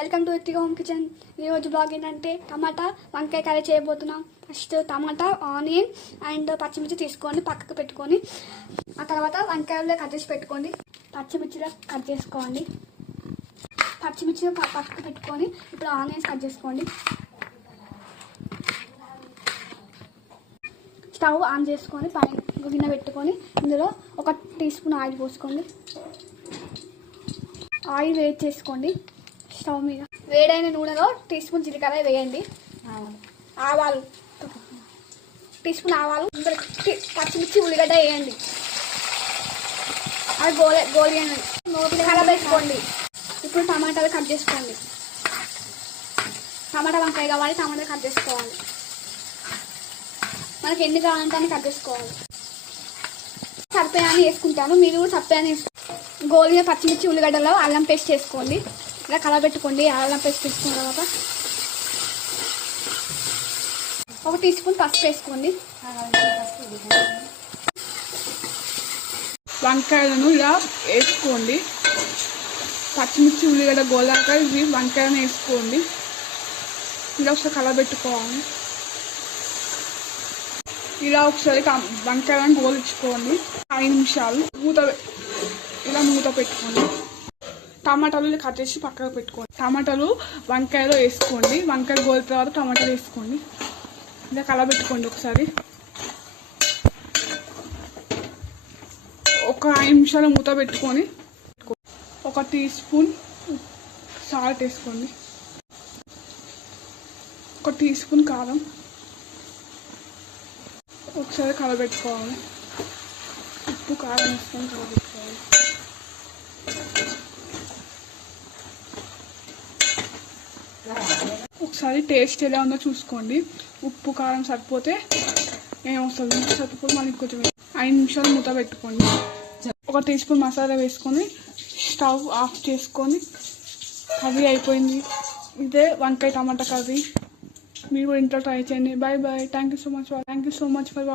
Welcome to ఎత్తిగా home kitchen. ఈరోజు blog ఏంటంటే టమాటా వంకాయ కర్రీ చేయబోతున్నాం. ఫస్ట్ టమాటా, ఆనియన్ అండ్ పచ్చిమిర్చి తీసుకొని పక్కకు పెట్టుకొని, ఆ తర్వాత వంకాయలో కట్ చేసి పెట్టుకోండి. పచ్చిమిర్చిలో కట్ చేసుకోండి. పచ్చిమిర్చి పక్కకు పెట్టుకొని ఇప్పుడు ఆనియన్స్ కట్ చేసుకోండి. స్టవ్ ఆన్ చేసుకొని పైన గిన్నె పెట్టుకొని ఇందులో 1 టీ స్పూన్ ఆయిల్ పోసుకోండి. ఆయిల్ వేడి చేసుకోండి. స్టవ్ మీద వేడైన నూనెలో టీ స్పూన్ జీలకర్ర వేయండి. ఆవాలు టీ స్పూన్ ఆవాలు, పచ్చిమిర్చి, ఉల్లిగడ్డ వేయండి. అది గోలియండి, కలబెట్టుకోండి. ఇప్పుడు టమాటాలు కట్ చేసుకోండి. టమాటా వంకాయ కావాలి, టమాటా కట్ చేసుకోవాలి. మనకి ఎన్ని కావాలంటే అన్ని కట్ చేసుకోవాలి. సరిపోయాని వేసుకుంటాను, మీరు కూడా సరిపోయాని వేసుకోండి. గోలిన పచ్చిమిర్చి, ఉల్లిగడ్డలో అల్లం పేస్ట్ చేసుకోండి. ఇలా కలబెట్టుకోండి. అల్లం పేస్ట్ తీసుకున్న తర్వాత 1 టీ స్పూన్ పసుపు వేసుకోండి. వంకాయలను ఇలా వేసుకోండి. పచ్చిమిర్చి, ఉల్లిగడ్డ గోలాక ఇవి వంకాయలను వేసుకోండి. ఇలా ఒకసారి కలబెట్టుకోవాలి. ఇలా ఒకసారి వంకాయలను గోలించుకోండి. 5 నిమిషాలు మూత పెట్టుకోండి. టమాటాలు కట్ చేసి పక్కకు పెట్టుకోండి. టమాటాలు వంకాయలో వేసుకోండి. వంకాయలు గోలిన తర్వాత టమాటాలు వేసుకోండి. ఇలా కలబెట్టుకోండి. ఒకసారి ఒక 5 నిమిషాలు మూత పెట్టుకొని 1 టీ స్పూన్ సాల్ట్ వేసుకోండి. 1 టీ స్పూన్ కారం. ఒకసారి కలబెట్టుకోవాలి. ఉప్పు, కారం వేసుకొని కలబెట్టుకోవాలి. ఒకసారి టేస్ట్ ఎలా ఉందో చూసుకోండి. ఉప్పు, కారం సరిపోతే ఏమొస్తుంది, సరిపోతే మళ్ళీ కొంచెం 5 నిమిషాలు మూత పెట్టుకోండి. 1 టీ స్పూన్ మసాలా వేసుకొని స్టవ్ ఆఫ్ చేసుకొని కర్రీ అయిపోయింది. ఇదే వంకాయ టమాటా కర్రీ. మీరు ఇంట్లో ట్రై చేయండి. Bye bye. Thank you so much for